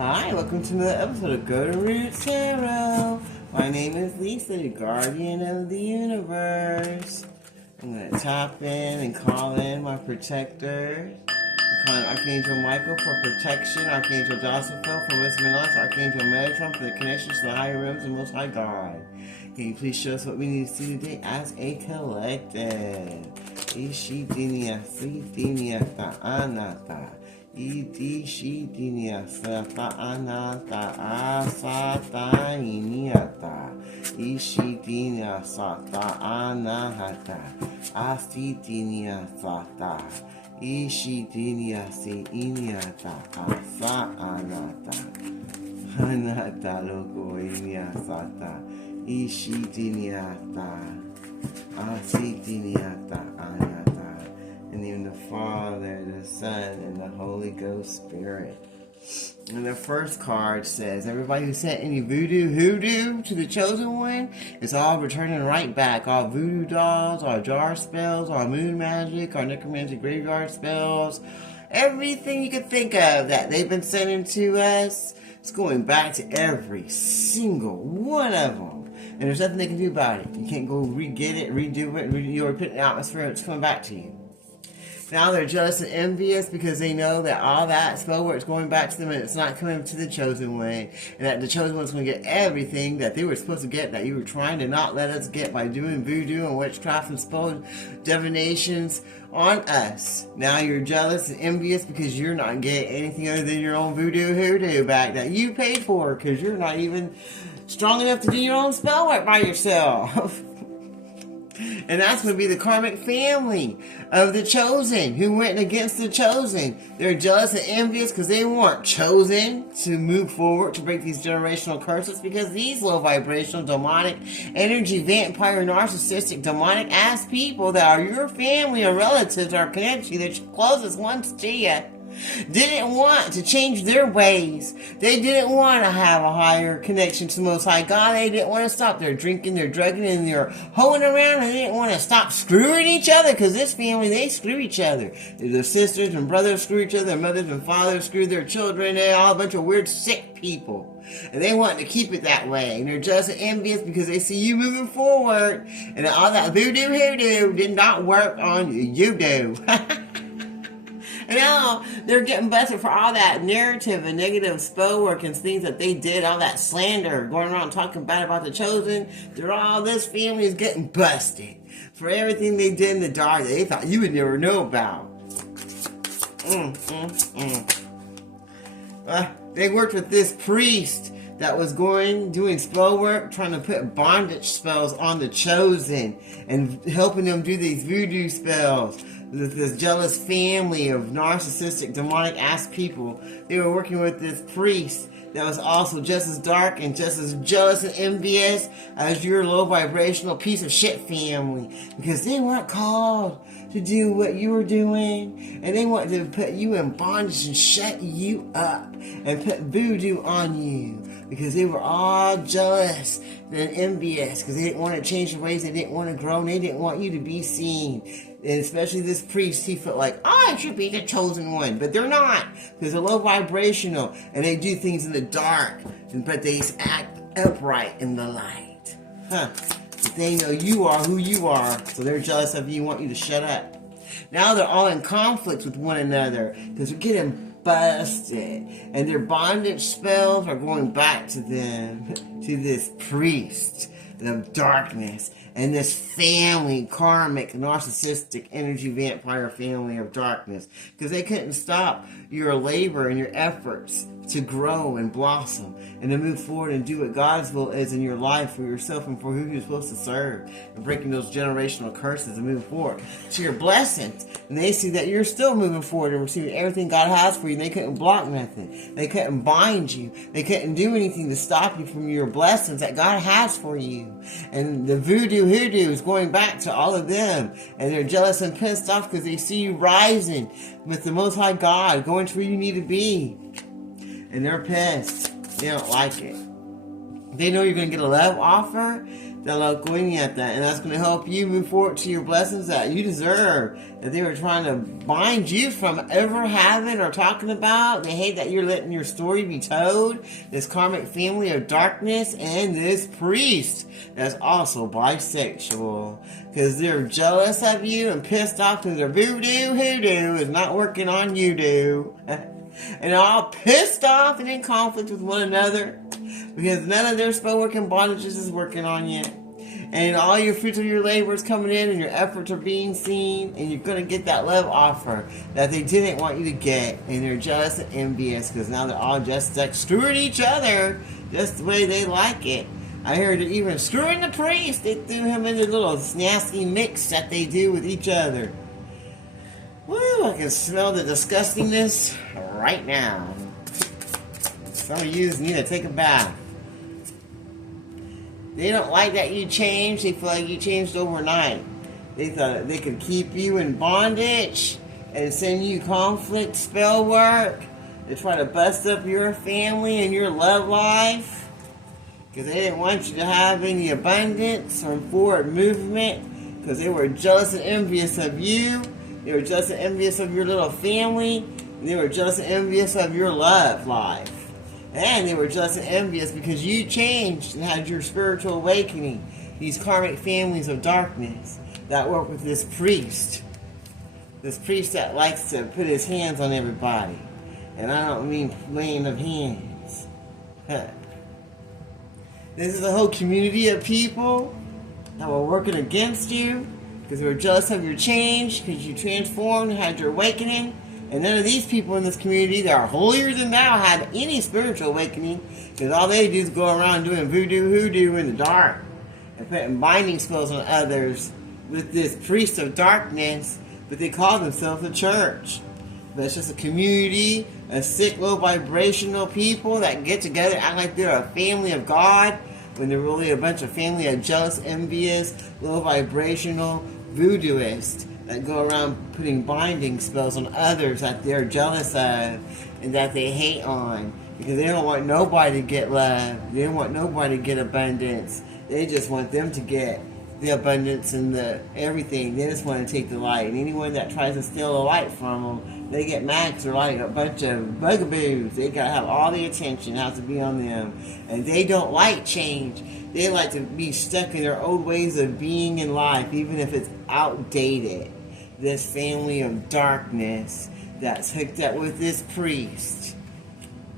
Hi, welcome to another episode of Go to Root Tarot. My name is Lisa, the guardian of the universe. I'm going to tap in and call in my protectors. I'm calling Archangel Michael for protection, Archangel Jocelyn for wisdom and knowledge, Archangel Metatron for the connections to the higher realms and Most High God. Can you please show us what we need to see today as a collective? Ishi dinia si dinia ta'anata. Iti shidinia sata anata asata iniata. Ishidinia sata anahata. Asidinia sata. Ishidinia si iniata asa anata. Anata loko inia sata. Ishidiniata. Asidiniata anata. In the name of the Father, the Son, and the Holy Ghost Spirit. And the first card says, everybody who sent any hoodoo to the Chosen One, it's all returning right back. All voodoo dolls, all jar spells, all moon magic, all necromancy graveyard spells, everything you could think of that they've been sending to us, it's going back to every single one of them. And there's nothing they can do about it. You can't go re-get it, redo it, you're putting it in the atmosphere, it's coming back to you. Now they're jealous and envious because they know that all that spell work is going back to them and it's not coming to the Chosen One. And that the Chosen One's going to get everything that they were supposed to get, that you were trying to not let us get by doing voodoo and witchcraft and spell divinations on us. Now you're jealous and envious because you're not getting anything other than your own hoodoo back that you paid for because you're not even strong enough to do your own spell work by yourself. And that's going to be the karmic family of the Chosen who went against the Chosen. They're jealous and envious because they weren't chosen to move forward to break these generational curses, because these low vibrational, demonic, energy, vampire, narcissistic, demonic ass people that are your family or relatives are connected to you, the closest ones to you, didn't want to change their ways. They didn't want to have a higher connection to the Most High God. They didn't want to stop their drinking, their drugging, and their hoeing around. And they didn't want to stop screwing each other, because this family, they screw each other. Their sisters and brothers screw each other. Their mothers and fathers screw their children. They're all a bunch of weird, sick people. And they want to keep it that way. And they're just envious because they see you moving forward. And all that hoodoo did not work on you do. And now they're getting busted for all that narrative and negative spell work and things that they did, all that slander, going around talking bad about the Chosen. All this family is getting busted for everything they did in the dark that they thought you would never know about. They worked with this priest that was doing spell work, trying to put bondage spells on the Chosen and helping them do these voodoo spells. This jealous family of narcissistic, demonic-ass people. They were working with this priest that was also just as dark and just as jealous and envious as your low-vibrational piece of shit family. Because they weren't called to do what you were doing. And they wanted to put you in bondage and shut you up and put voodoo on you. Because they were all jealous and envious. Because they didn't want to change their ways. They didn't want to grow. And they didn't want you to be seen. And especially this priest, he felt like, I should be the Chosen One. But they're not. Because they're low vibrational. And they do things in the dark. But they act upright in the light. But they know you are who you are. So they're jealous of you and want you to shut up. Now they're all in conflict with one another. Because they're getting busted. And their bondage spells are going back to them. To this priest of darkness. And this family, karmic, narcissistic, energy vampire family of darkness. Because they couldn't stop your labor and your efforts to grow and blossom and to move forward and do what God's will is in your life for yourself and for who you're supposed to serve, and breaking those generational curses and moving forward to your blessings. And they see that you're still moving forward and receiving everything God has for you. And they couldn't block nothing. They couldn't bind you. They couldn't do anything to stop you from your blessings that God has for you. And the hoodoo is going back to all of them. And they're jealous and pissed off because they see you rising with the Most High God, going to where you need to be. And they're pissed. They don't like it. They know you're going to get a love offer, They're like going at that, and that's going to help you move forward to your blessings that you deserve. That they were trying to bind you from ever having or talking about. They hate that you're letting your story be told. This karmic family of darkness and this priest that's also bisexual. Because they're jealous of you and pissed off because their voodoo hoodoo is not working on you do. And they're all pissed off and in conflict with one another because none of their spell work and bondages is working on you. And all your fruits of your labor is coming in and your efforts are being seen, and you're going to get that love offer that they didn't want you to get. And they're jealous and envious because now they're all just like screwing each other just the way they like it. I heard they're even screwing the priest. They threw him in the little nasty mix that they do with each other. Woo, I can smell the disgustingness right now. Some of you need to take a bath. They don't like that you changed. They feel like you changed overnight. They thought they could keep you in bondage and send you conflict spell work. They try to bust up your family and your love life because they didn't want you to have any abundance or forward movement because they were jealous and envious of you. They were jealous and envious of your little family. And they were jealous and envious of your love life. And they were jealous and envious because you changed and had your spiritual awakening. These karmic families of darkness that work with this priest. This priest that likes to put his hands on everybody. And I don't mean laying of hands. This is a whole community of people that were working against you because they were jealous of your change, because you transformed and had your awakening. And none of these people in this community that are holier than thou had any spiritual awakening because all they do is go around doing voodoo hoodoo in the dark and putting binding spells on others with this priest of darkness, but they call themselves a church. But it's just a community, a sick, low vibrational people that get together, act like they're a family of God when they're really a bunch of family of jealous, envious, low vibrational voodooists that go around putting binding spells on others that they're jealous of and that they hate on because they don't want nobody to get love. They don't want nobody to get abundance. They just want them to get the abundance and the everything. They just want to take the light. And anyone that tries to steal the light from them, they get mad because they're like a bunch of bugaboos. They got to have all the attention has to be on them. And they don't like change. They like to be stuck in their old ways of being in life, even if it's outdated. This family of darkness that's hooked up with this priest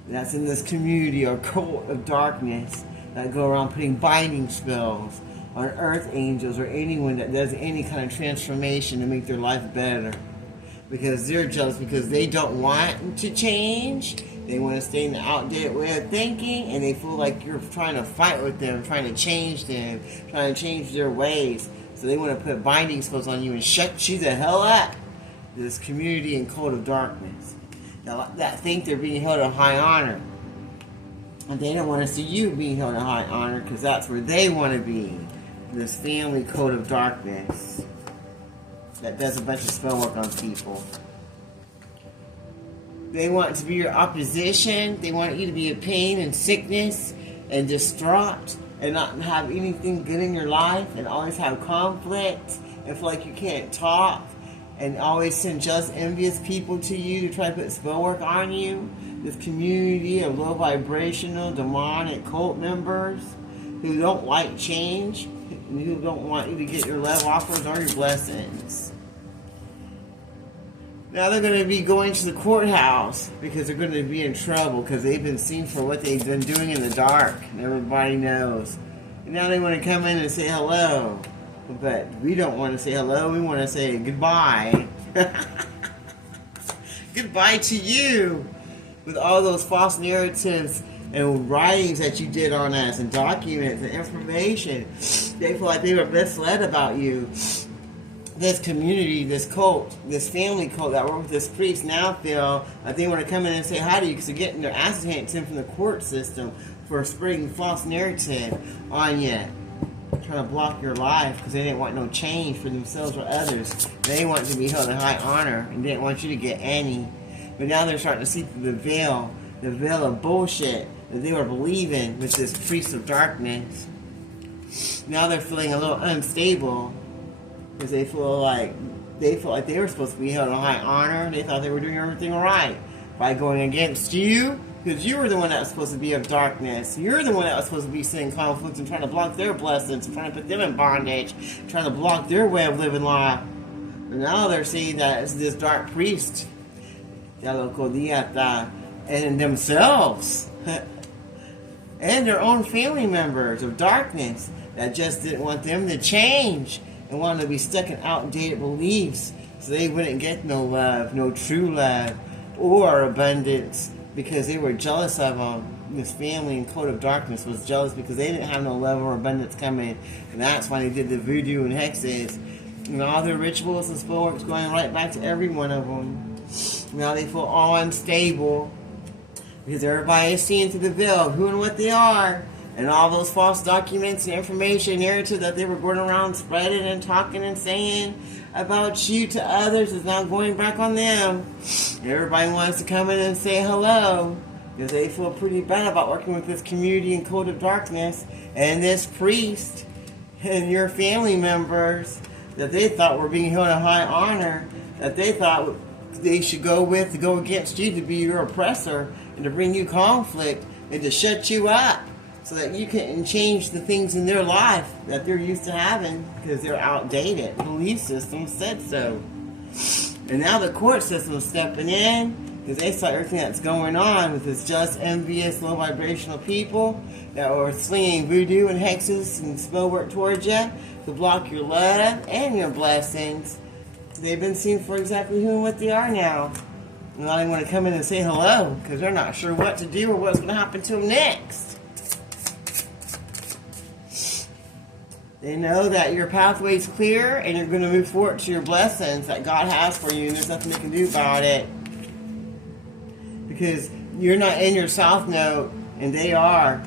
that's in this community or cult of darkness that go around putting binding spells on earth angels or anyone that does any kind of transformation to make their life better because they're jealous because they don't want to change. They want to stay in the outdated way of thinking and they feel like you're trying to fight with them, trying to change them, trying to change their ways. So they want to put binding spells on you and shut you the hell up. This community and cult of darkness that think they're being held in high honor. And they don't want to see you being held in high honor because that's where they want to be. This family cult of darkness that does a bunch of spell work on people. They want to be your opposition. They want you to be in pain and sickness and distraught and not have anything good in your life and always have conflict and feel like you can't talk and always send jealous, envious people to you to try to put spell work on you. This community of low vibrational, demonic cult members who don't like change, who don't want you to get your love offers or your blessings. Now they're going to be going to the courthouse because they're going to be in trouble because they've been seen for what they've been doing in the dark. And everybody knows. And now they want to come in and say hello. But we don't want to say hello. We want to say goodbye. Goodbye to you. With all those false narratives and writings that you did on us and documents and information. They feel like they were misled about you. This community, this cult, this family cult that work with this priest now feel like they want to come in and say hi to you because they're getting their asses handed to them from the court system for spreading false narrative on you. Trying to block your life because they didn't want no change for themselves or others. They want to be held in high honor and didn't want you to get any. But now they're starting to see through the veil of bullshit that they were believing with this priest of darkness. Now they're feeling a little unstable because they feel like they were supposed to be held in high honor. They thought they were doing everything right by going against you, because you were the one that was supposed to be of darkness. You're the one that was supposed to be sending conflicts and trying to block their blessings, trying to put them in bondage, trying to block their way of living life. And now they're seeing that it's this dark priest, and themselves, and their own family members of darkness that just didn't want them to change and wanted to be stuck in outdated beliefs so they wouldn't get no love, no true love, or abundance, because they were jealous of them. This family in Code of Darkness was jealous because they didn't have no love or abundance coming, and that's why they did the voodoo and hexes and all their rituals and spell works going right back to every one of them. Now they feel all unstable because everybody is seeing through the veil who and what they are, and all those false documents and information, narrative that they were going around spreading and talking and saying about you to others is now going back on them. Everybody wants to come in and say hello because they feel pretty bad about working with this community in Code of Darkness and this priest and your family members that they thought were being held in high honor, that they thought they should go with to go against you, to be your oppressor and to bring you conflict and to shut you up so that you can change the things in their life that they're used to having because they're outdated. The belief system said so. And now the court system is stepping in because they saw everything that's going on with this just envious, low vibrational people that were slinging voodoo and hexes and spell work towards you to block your love and your blessings. They've been seen for exactly who and what they are now. And now they want to come in and say hello because they're not sure what to do or what's going to happen to them next. They know that your pathway is clear and you're going to move forward to your blessings that God has for you, and there's nothing they can do about it. Because you're not in your south node, and they are.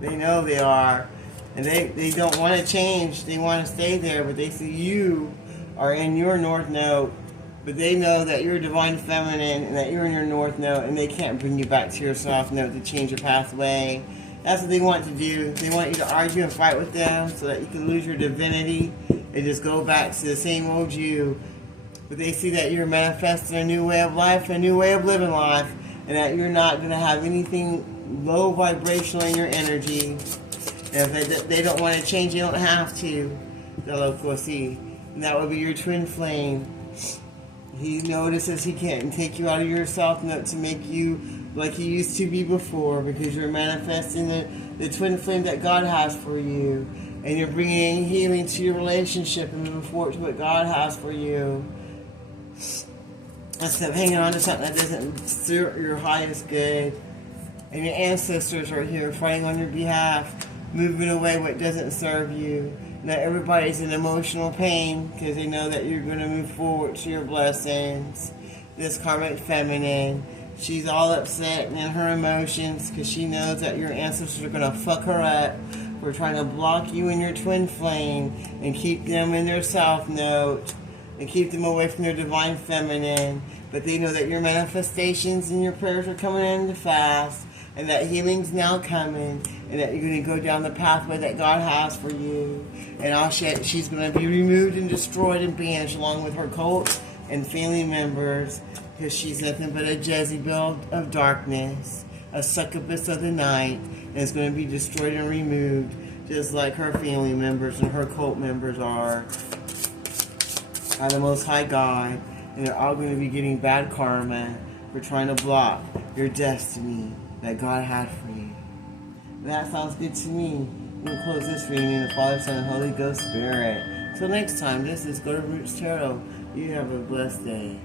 They know they are. And they don't want to change. They want to stay there, but they see you are in your north node. But they know that you're divine feminine and that you're in your north node, and they can't bring you back to your south node to change your pathway. That's what they want to do. They want you to argue and fight with them so that you can lose your divinity and just go back to the same old you. But they see that you're manifesting a new way of life, a new way of living life, and that you're not going to have anything low vibrational in your energy. And if they don't want to change, you don't have to. And that would be your twin flame. He notices he can't take you out of your south node to make you like he used to be before, because you're manifesting the twin flame that God has for you, and you're bringing healing to your relationship and moving forward to what God has for you, instead of hanging on to something that doesn't suit your highest good. And your ancestors are here fighting on your behalf, moving away what doesn't serve you. Now everybody's in emotional pain because they know that you're going to move forward to your blessings. This karmic feminine, she's all upset and in her emotions because she knows that your ancestors are going to fuck her up for trying to block you in your twin flame and keep them in their south node and keep them away from their divine feminine. But they know that your manifestations and your prayers are coming into fast, and that healing's now coming, and that you're going to go down the pathway that God has for you. And she's going to be removed and destroyed and banished along with her cult and family members, because she's nothing but a Jezebel of darkness, a succubus of the night, and is going to be destroyed and removed, just like her family members and her cult members are, by the Most High God. And they're all going to be getting bad karma for trying to block your destiny that God had for you. And that sounds good to me. We'll close this reading in the Father, Son, and Holy Ghost Spirit. Till next time, this is Go to Roots Tarot. You have a blessed day.